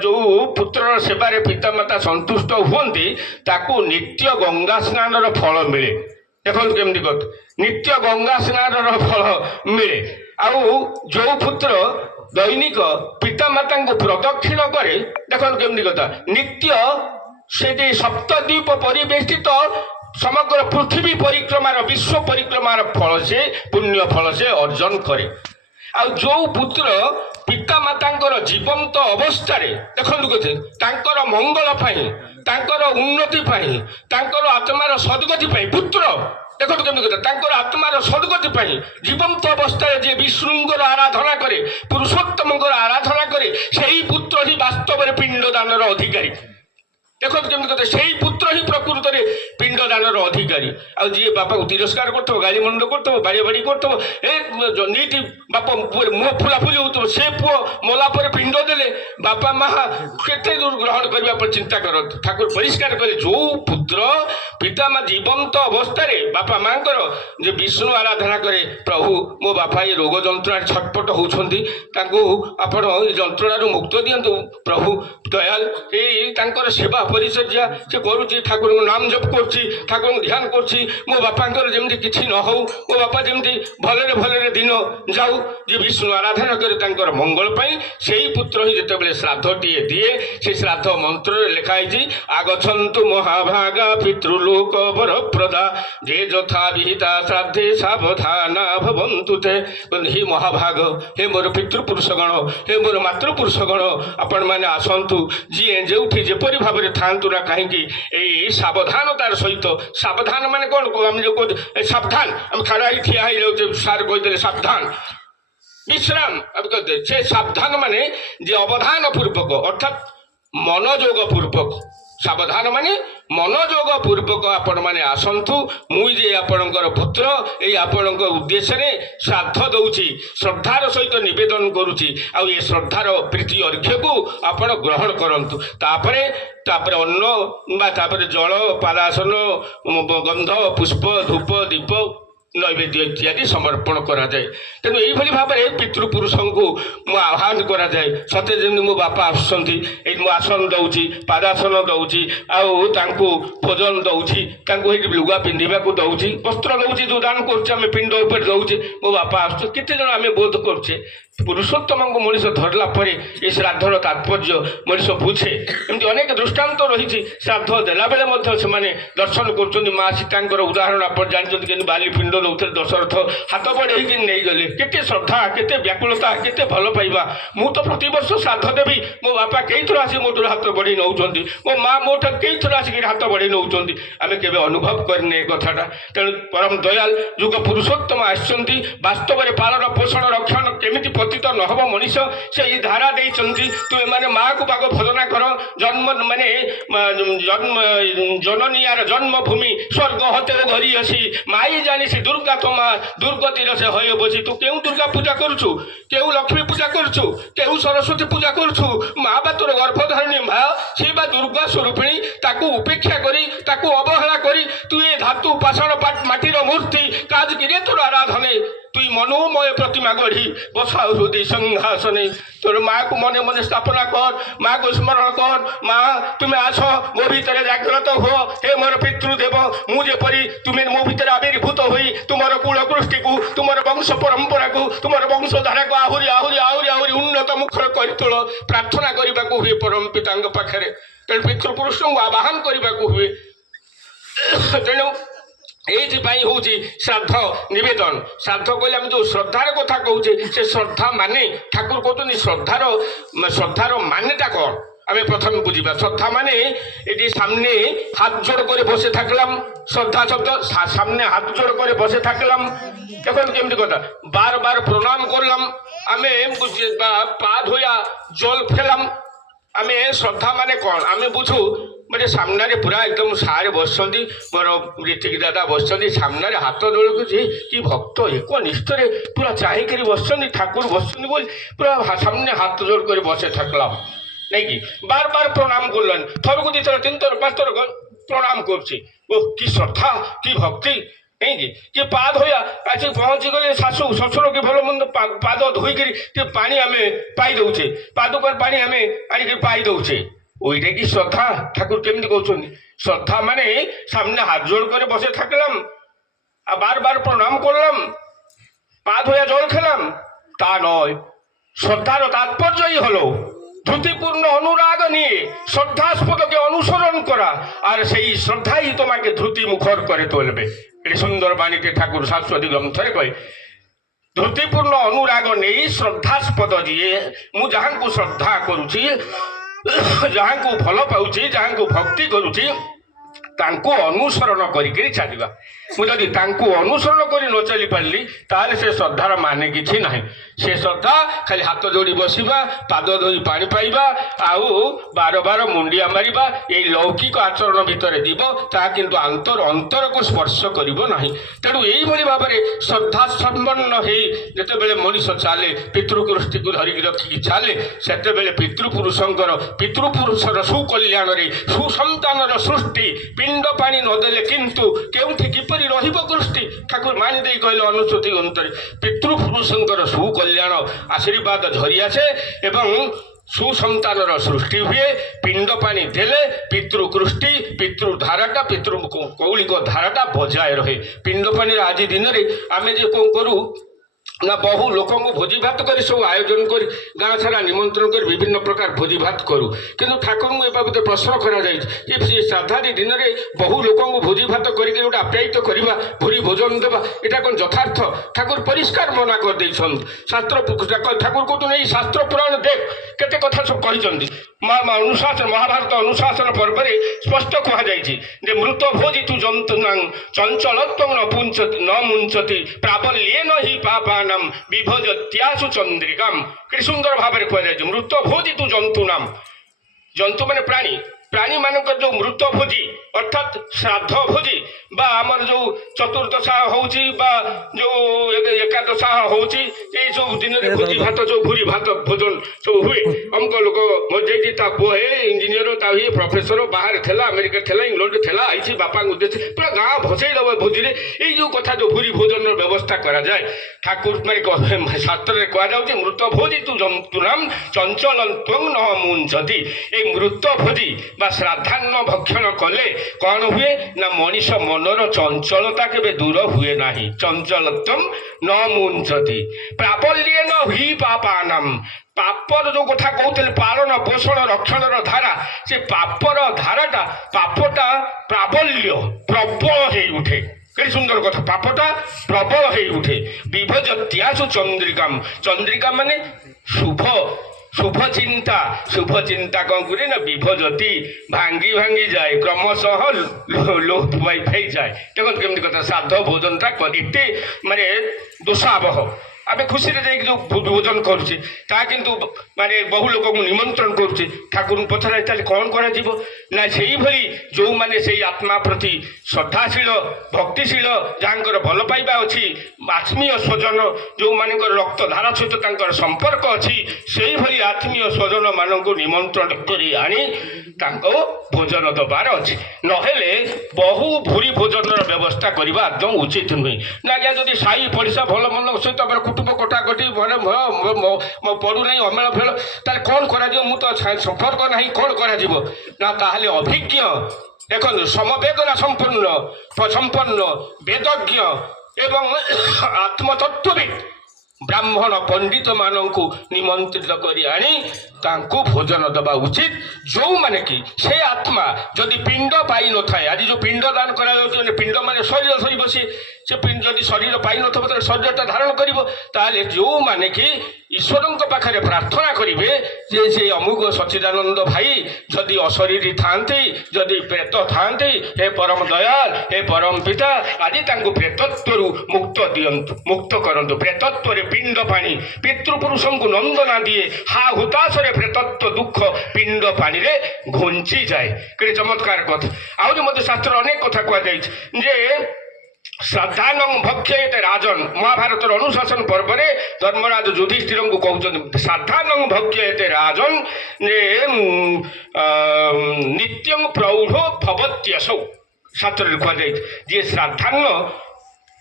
ଯେଉଁ ପୁତ୍ରର ସେବାରେ ପିତାମାତା ସନ୍ତୁଷ୍ଟ ହୁଅନ୍ତି ତାକୁ ନିତ୍ୟ ଗଙ୍ଗା ସ୍ନାନର ଫଳ ମିଳେ ଦେଖନ୍ତୁ କେମିତି କଥା ନିତ୍ୟ ଗଙ୍ଗା ସ୍ନାନର ଫଳ ମିଳେ ଆଉ ଯେଉଁ ପୁତ୍ର ଦୈନିକ ପିତାମାତାଙ୍କୁ ପ୍ରଦକ୍ଷିଣ କରେ ଦେଖନ୍ତୁ କେମିତି କଥା ନିତ୍ୟ ସେଠି ସପ୍ତଦ୍ୱୀପ ପରିବେଷ୍ଟିତ ସମଗ୍ର ପୃଥିବୀ ପରିକ୍ରମାର ବିଶ୍ୱ ପରିକ୍ରମାର ଫଳ ସେ ପୁଣ୍ୟ ଫଳ ସେ ଅର୍ଜନ କରେ ଆଉ ଯେଉଁ ପୁତ୍ର ପିତାମାତାଙ୍କର ଜୀବନ୍ତ ଅବସ୍ଥାରେ ଦେଖନ୍ତୁ କଥା ତାଙ୍କର ମଙ୍ଗଳ ପାଇଁ ତାଙ୍କର ଉନ୍ନତି ପାଇଁ ତାଙ୍କର ଆତ୍ମାର ସଦ୍ଗତି ପାଇଁ ପୁତ୍ର ଦେଖନ୍ତୁ କେମିତି କଥା ତାଙ୍କର ଆତ୍ମାର ସଦ୍ଗତି ପାଇଁ ଜୀବନ୍ତ ଅବସ୍ଥାରେ ଯିଏ ବିଷ୍ଣୁଙ୍କର ଆରାଧନା କରେ ପୁରୁଷୋତ୍ତମଙ୍କର ଆରାଧନା କରେ ସେହି ପୁତ୍ର ହିଁ ବାସ୍ତବରେ ପିଣ୍ଡଦାନର ଅଧିକାରୀ ଦେଖନ୍ତୁ କେମିତି କଥା ସେଇ ପୁତ୍ର ହିଁ ପ୍ରକୃତରେ ପିଣ୍ଡଦାନର ଅଧିକାରୀ ଆଉ ଯିଏ ବାପାକୁ ତିରସ୍କାର କରୁଥିବ ଗାଳି ମନ୍ଦ କରୁଥିବ ବାଡ଼ି କରୁଥିବ ନିତି ବାପ ମୁହଁ ଫୁଲାଫୁଲି ହେଉଥିବ ସେ ପୁଅ ମଲା ପରେ ପିଣ୍ଡ ଦେଲେ ବାପା ମା କେତେ ଦୂର ଗ୍ରହଣ କରିବା ପରେ ଚିନ୍ତା କରନ୍ତୁ ଠାକୁର ପରିଷ୍କାର କଲେ ଯେଉଁ ପୁତ୍ର ପିତାମା ଜୀବନ୍ତ ଅବସ୍ଥାରେ ବାପା ମାଙ୍କର ଯେ ବିଷ୍ଣୁ ଆରାଧନା କରେ ପ୍ରଭୁ ମୋ ବାପା ଏ ରୋଗ ଯନ୍ତ୍ରଣାରେ ଛଟପଟ ହେଉଛନ୍ତି ତାଙ୍କୁ ଆପଣ ଏ ଯନ୍ତ୍ରଣାରୁ ମୁକ୍ତ ଦିଅନ୍ତୁ ପ୍ରଭୁ ଦୟାଲ ଏଇ ତାଙ୍କର ସେବା ପରିଚର୍ଯ୍ୟା ସେ କରୁଛି ଠାକୁରଙ୍କୁ ନାମ ଜପ କରୁଛି ଠାକୁରଙ୍କୁ ଧ୍ୟାନ କରୁଛି ମୋ ବାପାଙ୍କର ଯେମିତି କିଛି ନ ହଉ ମୋ ବାପା ଯେମିତି ଭଲରେ ଦିନ ଯାଉ ଯେ ବିଷ୍ଣୁ ଆରାଧନା କରେ ତାଙ୍କର ମଙ୍ଗଳ ପାଇଁ ସେଇ ପୁତ୍ର ହିଁ ଯେତେବେଳେ ଶ୍ରାଦ୍ଧଟିଏ ଦିଏ ସେ ଶ୍ରାଦ୍ଧ ମନ୍ତ୍ରରେ ଲେଖା ହେଇଛି ଆଗଛନ୍ତୁ ମହାଭାଗା ପିତୃଲୋକ ବରପ୍ରଦା ଯେ ଯଥା ବିହିତା ଶ୍ରାଦ୍ଧେ ସାବଧାନା ଭବନ୍ତୁ ତେ ହେ ମହାଭାଗ ହେ ମୋର ପିତୃପୁରୁଷଗଣ ହେ ମୋର ମାତୃପୁରୁଷଗଣ ଆପଣମାନେ ଆସନ୍ତୁ ଯିଏ ଯେଉଁଠି ଯେପରି ଭାବରେ ଥାଆନ୍ତୁ ନା କାହିଁକି ଏଇ ସାବଧାନତାର ସହିତ ସାବଧାନ ମାନେ କ'ଣ ଆମେ ଯେଉଁ କହୁଛୁ ସାବଧାନ ଆମେ ଖାଡ଼ା ହେଇ ଠିଆ ହେଇଯାଉଛେ ସାର୍ କହିଦେଲେ ସାବଧାନ ବିଶ୍ରାମ ଆମେ କହିଦେ ସେ ସାବଧାନ ମାନେ ଯେ ଅବଧାନ ପୂର୍ବକ ଅର୍ଥାତ୍ ମନୋଯୋଗ ପୂର୍ବକ ସାବଧାନ ମାନେ ମନୋଯୋଗ ପୂର୍ବକ ଆପଣମାନେ ଆସନ୍ତୁ। ମୁଁ ଯେ ଆପଣଙ୍କର ପୁତ୍ର ଏଇ ଆପଣଙ୍କ ଉଦ୍ଦେଶ୍ୟରେ ଶ୍ରାଦ୍ଧ ଦେଉଛି, ଶ୍ରଦ୍ଧାର ସହିତ ନିବେଦନ କରୁଛି। ଆଉ ଏ ଶ୍ରଦ୍ଧାର ପ୍ରୀତି ଅର୍ଘ୍ୟକୁ ଆପଣ ଗ୍ରହଣ କରନ୍ତୁ। ତାପରେ ଅନ୍ନ ବା ତାପରେ ଜଳ, ପାଦାସନ, ଗନ୍ଧ, ପୁଷ୍ପ, ଧୂପ, ଦୀପ, ନୈବେଦ୍ୟ ଇତ୍ୟାଦି ସମର୍ପଣ କରାଯାଏ। ତେଣୁ ଏଇଭଳି ଭାବରେ ପିତୃପୁରୁଷଙ୍କୁ ମୁଁ ଆହ୍ୱାନ କରାଯାଏ। ସତେ ଯେମିତି ମୋ ବାପା ଆସୁଛନ୍ତି, ଏଇଠି ମୁଁ ଆସନ ଦେଉଛି, ପାଦାସନ ଦେଉଛି, ଆଉ ତାଙ୍କୁ ଭୋଜନ ଦେଉଛି, ତାଙ୍କୁ ଏଇଠି ଲୁଗା ପିନ୍ଧିବାକୁ ଦେଉଛି, ବସ୍ତ୍ର ଦେଉଛି, ଯେଉଁ ଦାନ କରୁଛି ଆମେ ପିଣ୍ଡ ଉପରେ ଦେଉଛେ। ମୋ ବାପା ଆସୁଛୁ, କେତେ ଜଣ ଆମେ ବୋଧ କରୁଛେ ପୁରୁଷୋତ୍ତମଙ୍କୁ ମଣିଷ ଧରିଲା ପରେ ଏ ଶ୍ରାଦ୍ଧର ତାତ୍ପର୍ଯ୍ୟ ମଣିଷ ବୁଝେ। ଏମିତି ଅନେକ ଦୃଷ୍ଟାନ୍ତ ରହିଛି। ଶ୍ରାଦ୍ଧ ଦେଲାବେଳେ ମଧ୍ୟ ସେମାନେ ଦର୍ଶନ କରୁଛନ୍ତି। ମା ସୀତାଙ୍କର ଉଦାହରଣ ଆପଣ ଜାଣିଛନ୍ତି, କେମିତି ବାଲି ପିଣ୍ଡ ଦେଉଥିଲେ, ଦଶରଥ ହାତ ବଢ଼େଇକି ନେଇଗଲେ। କେତେ ଶ୍ରଦ୍ଧା, କେତେ ବ୍ୟାକୁଳତା, କେତେ ଭଲ ପାଇବା। ମୁଁ ତ ପ୍ରତିବର୍ଷ ଶ୍ରାଦ୍ଧ ଦେବି, ମୋ ବାପା କେଇଥର ଆସି ମୋ ଠାରୁ ହାତ ବଢ଼େଇ ନେଉଛନ୍ତି, ମୋ ମା ମୋ ଠାରୁ କେଇଥର ଆସିକି ହାତ ବଢ଼େଇ ନେଉଛନ୍ତି। ଆମେ କେବେ ଅନୁଭବ କରିନେ ଏ କଥାଟା। ତେଣୁ ପରମ ଦୟାଲ ଯୁଗ ପୁରୁଷୋତ୍ତମ ଆସିଛନ୍ତି। ବାସ୍ତବରେ ପାଳନ ପୋଷଣ ରକ୍ଷଣ କେମିତି ପତିତ ନ ହେବ ମଣିଷ, ସେଇ ଧାରା ଦେଇଛନ୍ତି। ତୁମେ ମାନେ ମାଆକୁ ବାଗ ଭଜନା କର। ଜନ୍ମ ମାନେ ଜନନୀୟାର ଜନ୍ମଭୂମି ସ୍ୱର୍ଗ ହତେ ଧରି ଆସି ମାଇ ଜାଣିସି ଦୁର୍ଗା তোমা দুর্গতির সে হয়ে বসি। তু কেউ দুর্গা পূজা করছু, কেউ লক্ষ্মী পূজা করছু, কেউ সরস্বতী পূজা করছু। মা বা তোর গর্ভধারিণী মা, সে বা দুর্গা স্বরূপিণী, তাকে উপেক্ষা করি, তাকে অবহেলা করি তুই এ ধাতু পাষাণ মাটির মূর্তি কাজ কিরে তোর আরাধনে। তুই মনোময় প্রতিমা গঢ়ি বসাও হৃদয় সিংহাসনে। তোর মাকে মনে মনে স্থাপনা কর, মাকে স্মরণ কর। মা তুমি আস, ମୋ ଭିତରେ ଜାଗ୍ରତ ହୁଅ। ହେ ମୋର ପିତୃଦେବ, ମୁଁ ଯେପରି ତୁମେ ମୋ ଭିତରେ ଆବିର୍ଭୂତ ହୋଇ ତୁମର କୂଳ କୃଷ୍ଟିକୁ, ତୁମର ବଂଶ ପରମ୍ପରାକୁ, ତୁମର ବଂଶଧାରାକୁ ଆହୁରି ଆହୁରି ଆହୁରି ଆହୁରି ଉନ୍ନତ ମୁଖର କରିତୋଳ। ପ୍ରାର୍ଥନା କରିବାକୁ ହୁଏ ପରମ ପିତାଙ୍କ ପାଖରେ। ତେଣୁ ପିତୃପୁରୁଷଙ୍କୁ ଆବାହନ କରିବାକୁ ହୁଏ। ତେଣୁ এইଥିପାଇଁ ହେଉଛି ଶ୍ରାଦ୍ଧ ନିବେଦନ। ଶ୍ରାଦ୍ଧ କହିଲେ ଆମେ ଯେଉଁ ଶ୍ରଦ୍ଧାର କଥା କହୁଛେ, ସେ ଶ୍ରଦ୍ଧା ମାନେ ଠାକୁର କହୁଛନ୍ତି ଶ୍ରଦ୍ଧାର ମାନେଟା କ'ଣ ଆମେ প্রথমে বুঝিবা। শ্রদ্ধা মানে এটি সামনে হাত জোড় করে বসে থাকলাম। শ্রদ্ধা শব্দ সামনে হাত জোড় করে বসে থাকলাম। এখন কেমতি কথা, বারবার প্রণাম করলাম, আমি পা ধোয়া জল ফেলাম। আমি শ্রদ্ধা মানে কଣ ଆମେ ବୁଝୁ ମାନେ ସାମ୍ନାରେ ପୁରା ଏକଦମ ସାରେ ବସିଛନ୍ତି, ମୋର ରୀତିକ ଦାଦା ବସିଛନ୍ତି, ସାମ୍ନାରେ ହାତ ଯୋଡ଼ୁଛି, କି ଭକ୍ତ ଏକନିଷ୍ଠରେ ପୁରା ଚାହିଁକରି ବସିଛନ୍ତି, ଠାକୁର ବସିଛନ୍ତି ବୋଲି ପୁରା ସାମনে ହାତ ଯୋଡ଼ করে বসে থাকলাম। নাকি বারবার প্রণাম করলেন, থরকু দিতে 3 থর 5 থর প্রণাম করছি। ও কি শ্রদ্ধা, কি ভক্তি। নাকি কি পা ধোয়া আছি পৌঁছিগলে শাশু শ্বশুর কি ভাল মন্দ পাদ ধোইকি ଟିକେ ପାଣି ଆମେ ପାଇ ଦଉଛେ, ପାଦୁକର ପାଣି ଆମେ ଆଣିକି ପାଇ ଦଉଛେ। ওইটা কি শ্রদ্ধা? ঠাকুর কেমনি কৌଛନ୍ତି শ্রদ্ধা মানে সামনে হাত জোড় করে বসে থাকলাম আর বারবার প্রণাম করলাম, পা ধোয়া জল খেলাম, তা নয়। শ্রদ্ধার তাৎপর্যই হলো ধ্রুতিপূর্ণ অনুরাগ নিয়ে শ্রদ্ধাস্পদকে অনুসরণ করা, আর সেই শ্রদ্ধাই তোমাকে ধ্রুতি মুখর করে তুলবে। এটি সুন্দর বাণীতে ঠাকুর শাশ্বতী গ্রন্থরে কয়, ধ্রুতিপূর্ণ অনুরাগ নেই শ্রদ্ধাস্পদ ଯିଏ, ମୁଁ ଯାହାଙ୍କୁ ଶ୍ରଦ୍ଧା କରୁଛି, ଯାହାଙ୍କୁ ଭଲ ପାଉଛି, ଯାହାଙ୍କୁ ଭକ୍ତି କରୁଛି, ତାଙ୍କୁ ଅନୁସରଣ କରିକିରି ଚାଲିବା। ମୁଁ ଯଦି ତାଙ୍କୁ ଅନୁସରଣ କରି ନ ଚାଲି ପାରିଲି ତାହେଲେ ସେ ଶ୍ରଦ୍ଧାର ମାନେ କିଛି ନାହିଁ। ସେ ଶ୍ରଦ୍ଧା ଖାଲି ହାତ ଯୋଡ଼ି ବସିବା, ପାଦ ଧୋଇ ପାଣି ପାଇବା, ଆଉ ବାର ବାର ମୁଣ୍ଡିଆ ମାରିବା, ଏଇ ଲୌକିକ ଆଚରଣ ଭିତରେ ଯିବ, ତାହା କିନ୍ତୁ ଅନ୍ତରକୁ ସ୍ପର୍ଶ କରିବ ନାହିଁ। ତେଣୁ ଏଇଭଳି ଭାବରେ ଶ୍ରଦ୍ଧା ସମ୍ପନ୍ନ ହେଇ ଯେତେବେଳେ ମଣିଷ ଚାଲେ, ପିତୃକୃଷ୍ଟିକୁ ଧରିକି ରଖିକି ଚାଲେ, ସେତେବେଳେ ପିତୃପୁରୁଷର ସୁକଲ୍ୟାଣରେ ସୁସନ୍ତାନର ସୃଷ୍ଟି, ପିଣ୍ଡ ପାଣି ନଦେଲେ କିନ୍ତୁ କେଉଁଠି କିପରି ରହିବ କୃଷ୍ଟି। ଠାକୁର ମାଣି ଦେଇ କହିଲେ ଅନୁସୂତି ଗ୍ରନ୍ଥରେ, ପିତୃପୁରୁଷଙ୍କର ସୁକଲ୍ୟାଣ ଆଶୀର୍ବାଦ ଝରି ଆସେ ଏବଂ ସୁସନ୍ତାନର ସୃଷ୍ଟି ହୁଏ। ପିଣ୍ଡ ପାଣି ଦେଲେ ପିତୃକୃଷ୍ଟି, ପିତୃଧାରାଟା, ପିତୃ କୌଳିକ ଧାରାଟା ବଜାୟ ରହେ। ପିଣ୍ଡ ପାଣିର ଆଜି ଦିନରେ ଆମେ ଯେ କ'ଣ କରୁ ନା, ବହୁ ଲୋକଙ୍କୁ ଭୋଜି ଭାତ କରି ସବୁ ଆୟୋଜନ କରି ଗାଁ ସାରା ନିମନ୍ତ୍ରଣ କରି ବିଭିନ୍ନ ପ୍ରକାର ଭୋଜି ଭାତ କରୁ। କିନ୍ତୁ ଠାକୁରଙ୍କୁ ଏ ବାବଦରେ ପ୍ରଶ୍ନ କରାଯାଇଛି ଯେ ସେ ଶ୍ରାଦ୍ଧାଦି ଦିନରେ ବହୁ ଲୋକଙ୍କୁ ଭୋଜି ଭାତ କରିକି ଗୋଟେ ଆପ୍ୟାୟିତ କରିବା, ଭୁରି ଭୋଜନ ଦେବା, ଏଇଟା କ'ଣ ଯଥାର୍ଥ? ଠାକୁର ପରିଷ୍କାର ମନା କରିଦେଇଛନ୍ତି। ଶାସ୍ତ୍ର ଠାକୁର କହୁଛନ୍ତି ଏଇ ଶାସ୍ତ୍ର ପୁରାଣ ଦେଖ କେତେ କଥା ସବୁ କହିଛନ୍ତି। ଅନୁଶାସନ ମହାଭାରତ ଅନୁଶାସନ ପର୍ବରେ ସ୍ପଷ୍ଟ କୁହାଯାଇଛି ଯେ ମୃତ ଭୋଜି ତୁ ଜନ୍ତୁ ଚଞ୍ଚଳତ୍ୱ ନ ମୁଞ୍ଚତି ପ୍ରାବଲ୍ୟେନ ହି ପାପାନାମ୍ ବିଭଜତ୍ୟାସୁ ଚନ୍ଦ୍ରିକାମ୍। କେତେ ସୁନ୍ଦର ଭାବରେ କୁହାଯାଇଛି, ମୃତ ଭୋଜି ତୁ ଜନ୍ତୁ ନାମ। ଜନ୍ତୁ ମାନେ ପ୍ରାଣୀ, ପ୍ରାଣୀମାନଙ୍କର ଯେଉଁ ମୃତ ଭୋଜି ଅର୍ଥାତ୍ ଶ୍ରାଦ୍ଧ ଭୋଜି ବା ଆମର ଯେଉଁ ଚତୁର୍ଦ୍ଦଶା ହେଉଛି ବା ଯେଉଁ ଏକାଦଶା ହେଉଛି ଏଇସବୁ ଦିନରେ ଭୋଜି ଭାତ ଯେଉଁ ଭୁରି ଭାତ ଭୋଜନ ସବୁ ହୁଏ। ଅମୁକ ଲୋକ ମରିଯାଇଛି, ତା ପୁଅ ହେ ଇଞ୍ଜିନିୟର, ତା ଇଏ ପ୍ରଫେସର, ବାହାରେ ଥିଲା, ଆମେରିକାରେ ଥିଲା, ଇଂଲଣ୍ଡରେ ଥିଲା, ଆଇଛି ବାପାଙ୍କୁ ଉଦ୍ଦେଶ୍ୟ ପୁରା ଗାଁ ଭସେଇ ଦେବ ଭୋଜିରେ। ଏଇ ଯେଉଁ କଥା ଯେଉଁ ଭୁରି ଭୋଜନର ବ୍ୟବସ୍ଥା କରାଯାଏ, ଠାକୁର ମାନେ ଶାସ୍ତ୍ରରେ କୁହାଯାଉଛି ମୃତ ଭୋଜି ତୁ ଜନ୍ତୁନାମ ଚଞ୍ଚଳ ତ୍ୱଂ ନ ମୁଞ୍ଚତି। ଏଇ ମୃତ ଭୋଜି ବା ଶ୍ରାଦ୍ଧାନ୍ନ ଭକ୍ଷଣ କଲେ କ'ଣ ହୁଏ ନା ମଣିଷ ମନର ଚଞ୍ଚଳତା କେବେ ଦୂର ହୁଏ ନାହିଁ। ଚଞ୍ଚଳତ୍ୱଂ ନ ମୁଞ୍ଚତି ପ୍ରାବଲ୍ୟେନ ହି ପାପାନାମ୍। ପାପର ଯେଉଁ କଥା କହୁଥିଲେ ପାଳନ ପୋଷଣ ରକ୍ଷଣର ଧାରା, ସେ ପାପର ଧାରାଟା ପାପଟା ପ୍ରାବଲ୍ୟ ପ୍ରବଳ ହେଇ ଉଠେ। କେତେ ସୁନ୍ଦର କଥା, ପାପଟା ପ୍ରବଳ ହେଇ ଉଠେ। ବିଭଜତ୍ୟାସୁ ଚନ୍ଦ୍ରିକାମ୍। ଚନ୍ଦ୍ରିକା ମାନେ ଶୁଭ ଶୁଭ ଚିନ୍ତା। ଶୁଭ ଚିନ୍ତା କ'ଣ କରେ ନା ବିଭଜତି ଭାଙ୍ଗି ଭାଙ୍ଗି ଯାଏ, କ୍ରମଶଃ ଲୋପ ପାଇଯାଏ। ଦେଖନ୍ତୁ କେମିତି କଥା, ଶ୍ରାଦ୍ଧ ଭୋଜନଟା ଏତେ ମାନେ ଦୋଷାବହ। ଆମେ ଖୁସିରେ ଯାଇକି ଯେଉଁ ଭୋଜନ କରୁଛେ ତାହା କିନ୍ତୁ ମାନେ ବହୁ ଲୋକଙ୍କୁ ନିମନ୍ତ୍ରଣ କରୁଛେ। ଠାକୁରଙ୍କୁ ପଚରା ତାହେଲେ କ'ଣ କରାଯିବ ନା ସେଇଭଳି ଯେଉଁମାନେ ସେଇ ଆତ୍ମା ପ୍ରତି ଶ୍ରଦ୍ଧାଶୀଳ ଭକ୍ତିଶୀଳ, ଯାହାଙ୍କର ଭଲ ପାଇବା ଅଛି, ଆତ୍ମୀୟ ସ୍ୱଜନ ଯେଉଁମାନଙ୍କର ରକ୍ତଧାରା ସହିତ ତାଙ୍କର ସମ୍ପର୍କ ଅଛି, ସେଇଭଳି ଆତ୍ମୀୟ ସ୍ୱଜନମାନଙ୍କୁ ନିମନ୍ତ୍ରଣ କରି ଆଣି ତାଙ୍କୁ ଭୋଜନ ଦେବାର ଅଛି। ନହେଲେ ବହୁ ଭୁରି ଭୋଜନର ବ୍ୟବସ୍ଥା କରିବା ଆଦୌ ଉଚିତ ନୁହେଁ। ନା ଆଜ୍ଞା, ଯଦି ସାହି ପଡ଼ିଶା ଭଲ ମନ୍ଦ ସହିତ ଆମର କୁଟୁମ୍ବ କଟାକଟି ପଡ଼ୁନାହିଁ ଅମେଳ ଫେଳ, ତାହେଲେ କ'ଣ କରାଯିବ? ମୁଁ ତ ସମ୍ପର୍କ ନାହିଁ, କ'ଣ କରାଯିବ ନା ତାହେଲେ ଅଭିଜ୍ଞ, ଦେଖନ୍ତୁ ସମବେଦନା ସମ୍ପନ୍ନ ବେଦଜ୍ଞ ଏବଂ ଆତ୍ମତତ୍ତ୍ୱବିତ୍ ବ୍ରାହ୍ମଣ ପଣ୍ଡିତମାନଙ୍କୁ ନିମନ୍ତ୍ରିତ କରି ଆଣି ତାଙ୍କୁ ଭୋଜନ ଦେବା ଉଚିତ। ଯେଉଁମାନେ କି ସେ ଆତ୍ମା ଯଦି ପିଣ୍ଡ ପାଇନଥାଏ, ଆଜି ଯେଉଁ ପିଣ୍ଡ ଦାନ କରାଯାଉଛି, ମାନେ ପିଣ୍ଡ ମାନେ ଶରୀର ସରିବ, ସେ ଯଦି ଶରୀର ପାଇନଥିବ ତାହେଲେ ଶରୀରଟା ଧାରଣ କରିବ। ତାହେଲେ ଯେଉଁମାନେ କି ଈଶ୍ୱରଙ୍କ ପାଖରେ ପ୍ରାର୍ଥନା କରିବେ ଯେ ସେ ଅମୁକ ସଚ୍ଚିଦାନନ୍ଦ ଭାଇ ଯଦି ଅଶରୀରୀ ଥାଆନ୍ତି, ଯଦି ପ୍ରେତ ଥାଆନ୍ତି, ହେ ପରମ ଦୟାଳ, ହେ ପରମ ପିତା, ଆଜି ତାଙ୍କୁ ପ୍ରେତତ୍ୱରୁ ମୁକ୍ତ କରନ୍ତୁ। ପ୍ରେତତ୍ୱରେ ପିଣ୍ଡ ପାଣି ପିତୃପୁରୁଷଙ୍କୁ ନନ୍ଦନା ଦିଏ, ହା ହୁତାଶରେ ପ୍ରେତତ୍ୱ ଦୁଃଖ ପିଣ୍ଡ ପାଣିରେ ଘୁଞ୍ଚିଯାଏ। କେତେ ଚମତ୍କାର କଥା। ଆହୁରି ମଧ୍ୟ ଶାସ୍ତ୍ରରେ ଅନେକ କଥା କୁହାଯାଇଛି ଯେ ଶ୍ରଦ୍ଧାନଂ ଭକ୍ଷୟତେ ରାଜନ। ମହାଭାରତର ଅନୁଶାସନ ପର୍ବରେ ଧର୍ମରାଜ ଯୁଧିଷ୍ଠିରଙ୍କୁ କହୁଛନ୍ତି ଶ୍ରଦ୍ଧାନଂ ଭକ୍ଷୟତେ ରାଜନ ଯେ ନିତ୍ୟଂ ପ୍ରୌଢ଼ ଭବତ୍ୟସୌ। ଶାସ୍ତ୍ରରେ କୁହାଯାଇଛି ଯିଏ ଶ୍ରାଦ୍ଧାନ୍ନ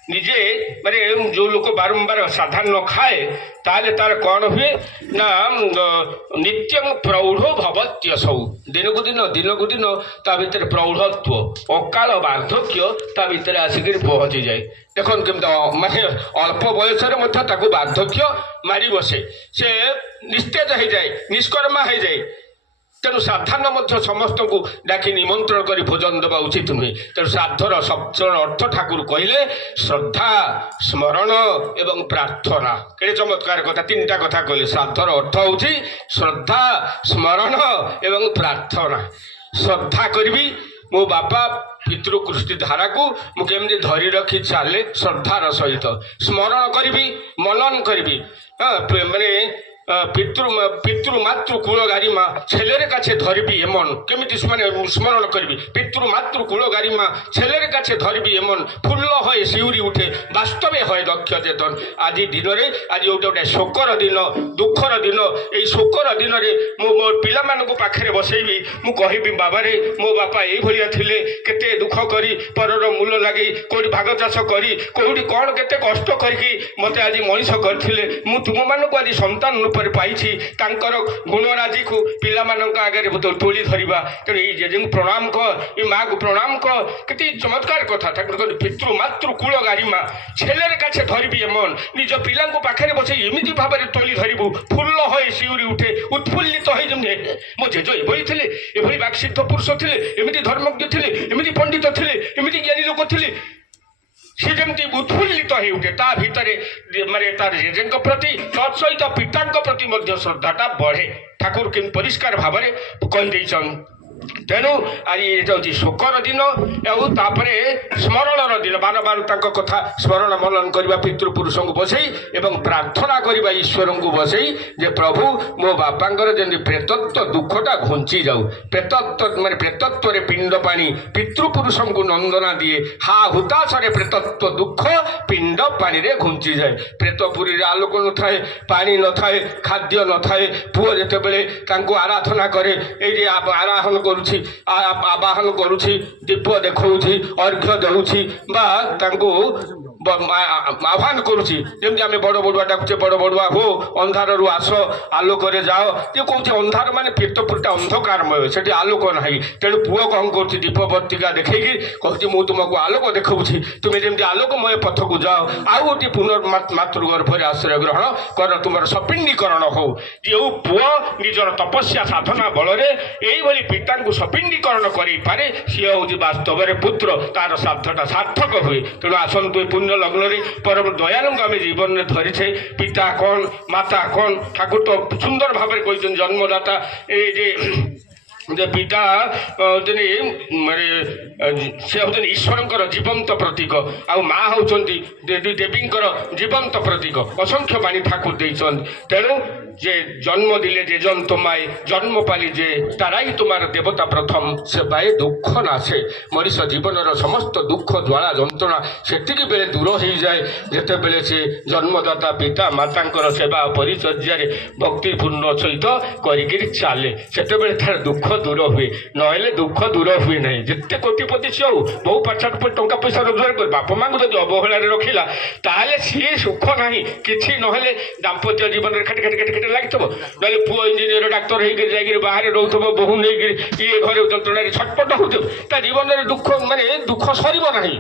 ନିଜେ ମାନେ ଯେଉଁ ଲୋକ ବାରମ୍ବାର ଶ୍ରାଦ୍ଧାନ୍ନ ଖାଏ ତାହେଲେ ତାର କ'ଣ ହୁଏ ନା ନିତ୍ୟଂ ପ୍ରୌଢ଼ ଭବତ୍ୟସୌ। ଦିନକୁ ଦିନ ତା ଭିତରେ ପ୍ରୌଢ଼ତ୍ୱ ଅକାଳ ବାର୍ଦ୍ଧକ୍ୟ ତା ଭିତରେ ଆସିକରି ପହଞ୍ଚିଯାଏ। ଦେଖନ୍ତୁ କେମିତି ମାନେ ଅଳ୍ପ ବୟସରେ ମଧ୍ୟ ତାକୁ ବାର୍ଦ୍ଧକ୍ୟ ମାରି ବସେ, ସେ ନିସ୍ତେଜ ହେଇଯାଏ, ନିଷ୍କର୍ମା ହେଇଯାଏ। ତେଣୁ ଶ୍ରାଦ୍ଧାନ୍ନ ମଧ୍ୟ ସମସ୍ତଙ୍କୁ ଡାକି ନିମନ୍ତ୍ରଣ କରି ଭୋଜନ ଦେବା ଉଚିତ ନୁହେଁ। ତେଣୁ ଶ୍ରାଦ୍ଧର ସଚଳ ଅର୍ଥ ଠାକୁର କହିଲେ ଶ୍ରଦ୍ଧା, ସ୍ମରଣ ଏବଂ ପ୍ରାର୍ଥନା। କେତେ ଚମତ୍କାର କଥା, ତିନିଟା କଥା କହିଲେ। ଶ୍ରାଦ୍ଧର ଅର୍ଥ ହେଉଛି ଶ୍ରଦ୍ଧା, ସ୍ମରଣ ଏବଂ ପ୍ରାର୍ଥନା। ଶ୍ରଦ୍ଧା କରିବି ମୋ ବାପା ପିତୃକୃଷ୍ଟି ଧାରାକୁ ମୁଁ କେମିତି ଧରି ରଖି ଚାଲେ ଶ୍ରଦ୍ଧାର ସହିତ। ସ୍ମରଣ କରିବି, ମନନ କରିବି, ମାନେ পিতৃমাতৃ কুল গারিমা ছেলের কাছে ধরবি এমন কেমিতি মানে স্মরণ করবি। পিতৃমাতৃ কুল গারিমা ছেলের কাছে ধরবি এমন ফুল্ল হয়ে শিউরি উঠে বাস্তবে হয় দক্ষ চেতন। আজি দিନରେ আজি গোটে শোকর দিন, দুঃখর দিন। এই শোকর দিନରେ ମୁଁ ମୋ ପିଲାମାନଙ୍କୁ ପାଖରେ ବସେଇବି, ମୁଁ କହିବି ବାବାରେ ମୋ ବାପା ଏଇଭଳିଆ ଥିଲେ, କେତେ ଦୁଃଖ କରି ପରର ମୂଲ ଲାଗି କେଉଁଠି ଭାଗ ଚାଷ କରି କେଉଁଠି କ'ଣ କେତେ କଷ୍ଟ କରିକି ମୋତେ ଆଜି ମଣିଷ କରିଥିଲେ। ମୁଁ ତୁମମାନଙ୍କୁ ଆଜି ସନ୍ତାନ ରୂପରେ ପାଇଛି, ତାଙ୍କର ଗୁଣରାଜିକୁ ପିଲାମାନଙ୍କ ଆଗରେ ତୋଳି ଧରିବା। ତେଣୁ ଏଇ ଜେଜେଙ୍କୁ ପ୍ରଣାମ କର, ଏ ମାଆକୁ ପ୍ରଣାମ କର। କେତେ ଚମତ୍କାର କଥା। ଠାକୁର କହିଲେ ପିତୃମାତୃ କୁଳ ଗାରିମା ছেলের কাছে ধরবি এমন। নিজ ପିଲାଙ୍କୁ ପାଖରେ ବସେଇ ଏମିତି ଭାବରେ ତୋଳି ଧରିବୁ, ଫୁଲ୍ଲ ହୋଇ ଶିଉରି ଉଠେ, ଉତ୍ଫୁଲ୍ଲିତ ହୋଇ ଯେମିତି ମୋ ଜେଜ ଏଭଳି ଥିଲେ, ଏଭଳି ବାକ୍ସିଦ୍ଧ ପୁରୁଷ ଥିଲେ, ଏମିତି ଧର୍ମଜ୍ଞ ଥିଲେ, ଏମିତି ପଣ୍ଡିତ ଥିଲେ, ଏମିତି ଜ୍ଞାନୀ ଲୋକ ଥିଲେ। ସେ ଯେମିତି ଉତ୍ଫୁଲ୍ଲିତ ହେଇ ଉଠେ, ତା ଭିତରେ ମାନେ ତାର ଜେଜେଙ୍କ ପ୍ରତି ତତ୍ସହିତ ପିତାଙ୍କ ପ୍ରତି ମଧ୍ୟ ଶ୍ରଦ୍ଧାଟା ବଢ଼େ। ଠାକୁର କେମିତି ପରିଷ୍କାର ଭାବରେ କହିଦେଇଛନ୍ତି ତେଣୁ ଆଜି ଏଇଟା ହେଉଛି ଶୋକର ଦିନ ଆଉ ତାପରେ ସ୍ମରଣର ଦିନ ବାରବାର ତାଙ୍କ କଥା ସ୍ମରଣ ମନନ କରିବା ପିତୃପୁରୁଷଙ୍କୁ ବସେଇ ଏବଂ ପ୍ରାର୍ଥନା କରିବା ଈଶ୍ୱରଙ୍କୁ ବସେଇ ଯେ ପ୍ରଭୁ ମୋ ବାପାଙ୍କର ଯେମିତି ପ୍ରେତତ୍ୱ ଦୁଃଖଟା ଘୁଞ୍ଚି ଯାଉ ପ୍ରେତତ୍ୱ ମାନେ ପ୍ରେତତ୍ୱରେ ପିଣ୍ଡ ପାଣି ପିତୃପୁରୁଷଙ୍କୁ ନନ୍ଦନା ଦିଏ ହା ହୁତାଶରେ ପ୍ରେତତ୍ୱ ଦୁଃଖ ପିଣ୍ଡ ପାଣିରେ ଘୁଞ୍ଚିଯାଏ ପ୍ରେତପୁରୀରେ ଆଲୋକ ନଥାଏ ପାଣି ନଥାଏ ଖାଦ୍ୟ ନଥାଏ ପୁଅ ଯେତେବେଳେ ତାଙ୍କୁ ଆରାଧନା କରେ ଏଇ ଯେ ଆରାଧନା କରୁଛି ଆବାହନ କରୁଛି ଦୀପ ଦେଖାଉଛି ଅର୍ଘ୍ୟ ଦେଉଛି ବା ତାଙ୍କୁ ଆହ୍ୱାନ କରୁଛି ଯେମିତି ଆମେ ବଡ଼ ବଡ଼ୁଆ ଡାକୁଛେ ବଡ଼ ବଡ଼ୁଆ ହୋ ଅନ୍ଧାରରୁ ଆସ ଆଲୋକରେ ଯାଅ ଯେ କହୁଛି ଅନ୍ଧାର ମାନେ ପ୍ରେତପୁରୀଟା ଅନ୍ଧକାରମୟ ସେଠି ଆଲୋକ ନାହିଁ ତେଣୁ ପୁଅ କ'ଣ କରୁଛି ଦୀପ ବର୍ତ୍ତିକା ଦେଖେଇକି କହୁଛି ମୁଁ ତୁମକୁ ଆଲୋକ ଦେଖାଉଛି ତୁମେ ଯେମିତି ଆଲୋକମୟ ପଥକୁ ଯାଅ ଆଉ ଗୋଟିଏ ମାତୃଗର୍ଭରେ ଆଶ୍ରୟ ଗ୍ରହଣ କର ତୁମର ସପିଣ୍ଡୀକରଣ ହଉ ଯେଉଁ ପୁଅ ନିଜର ତପସ୍ୟା ସାଧନା ବଳରେ ଏଇଭଳି ପିତାଙ୍କୁ ସପିଣ୍ଡୀକରଣ କରିପାରେ ସିଏ ହେଉଛି ବାସ୍ତବରେ ପୁତ୍ର ତାର ଶ୍ରାଦ୍ଧଟା ସାର୍ଥକ ହୁଏ ତେଣୁ ଆସନ୍ତୁ ଏ ପୁଣ୍ୟ ଲଗ୍ନରେ ପରମ ଦୟାଳୁଙ୍କୁ ଆମେ ଜୀବନରେ ଧରିଛେ ପିତା କ'ଣ ମାତା କ'ଣ ଠାକୁର ତ ସୁନ୍ଦର ଭାବରେ କହିଛନ୍ତି ଜନ୍ମଦାତା ଏ ଯେ ପିତା ହେଉଛନ୍ତି ମାନେ ସେ ହେଉଛନ୍ତି ଈଶ୍ୱରଙ୍କର ଜୀବନ୍ତ ପ୍ରତୀକ ଆଉ ମା ହେଉଛନ୍ତି ଦେବୀଙ୍କର ଜୀବନ୍ତ ପ୍ରତୀକ ଅସଂଖ୍ୟ ବାଣୀ ଠାକୁର ଦେଇଛନ୍ତି ତେଣୁ যে জন্ম দিলে যে জন তোমায় জন্ম পালি যে তারাই তোমার দেবতা প্রথম সে পায়ে দুঃখ নাশে মଣିଷ ଜୀବନର ସମସ୍ତ ଦୁଃଖ ଜ୍ୱାଳା ଯନ୍ତ୍ରଣା ସେତିକି ବେଳେ ଦୂର ହେଇଯାଏ ଯେତେବେଳେ ସେ ଜନ୍ମଦାତା ପିତା ମାତାଙ୍କର ସେବା ପରିଚର୍ଯ୍ୟାରେ ଭକ୍ତିପୂର୍ଣ୍ଣ ସହିତ କରିକିରି ଚାଲେ ସେତେବେଳେ ତାର ଦୁଃଖ ଦୂର ହୁଏ ନହେଲେ ଦୁଃଖ ଦୂର ହୁଏ ନାହିଁ ଯେତେ କୋଟିପତି ସିଏ ହଉ ବହୁ ପାଠ ଟଙ୍କା ପଇସା ରୋଜଗାର କରି ବାପା ମାଙ୍କୁ ଯଦି ଅବହେଳାରେ ରଖିଲା ତାହେଲେ ସିଏ ସୁଖ ନାହିଁ କିଛି ନହେଲେ ଦାମ୍ପତ୍ୟ ଜୀବନରେ ଖାଟି ଖାଟି ଖାଟି ଖାଟି ଲାଗିଥିବ ନହେଲେ ପୁଅ ଇଞ୍ଜିନିୟର ଡାକ୍ତର ହେଇକରି ଯାଇକରି ବାହାରେ ରହୁଥିବ ବୋହୂ ନେଇକରି ଇଏ ଘରେ ଯନ୍ତ୍ରଣାରେ ଛଟପଟ ହେଉଥିବ ତା ଜୀବନରେ ଦୁଃଖ ମାନେ ଦୁଃଖ ସରିବ ନାହିଁ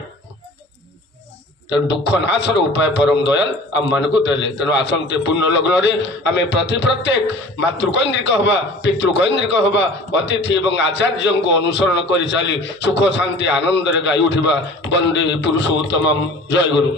ତେଣୁ ଦୁଃଖ ନାଶର ଉପାୟ ପରମ ଦୟାଲ ଆମମାନଙ୍କୁ ଦେଲେ ତେଣୁ ଆସନ୍ତେ ପୂର୍ଣ୍ଣ ଲଗ୍ନରେ ଆମେ ପ୍ରତ୍ୟେକ ମାତୃକୈନ୍ଦ୍ରିକ ହେବା ପିତୃକୈନ୍ଦ୍ରିକ ହେବା ଅତିଥି ଏବଂ ଆଚାର୍ଯ୍ୟଙ୍କୁ ଅନୁସରଣ କରି ଚାଲି ସୁଖ ଶାନ୍ତି ଆନନ୍ଦରେ ଗାଇ ଉଠିବା ବନ୍ଦେ ପୁରୁଷୋତ୍ତମମ୍ ଜୟ ଗୁରୁ।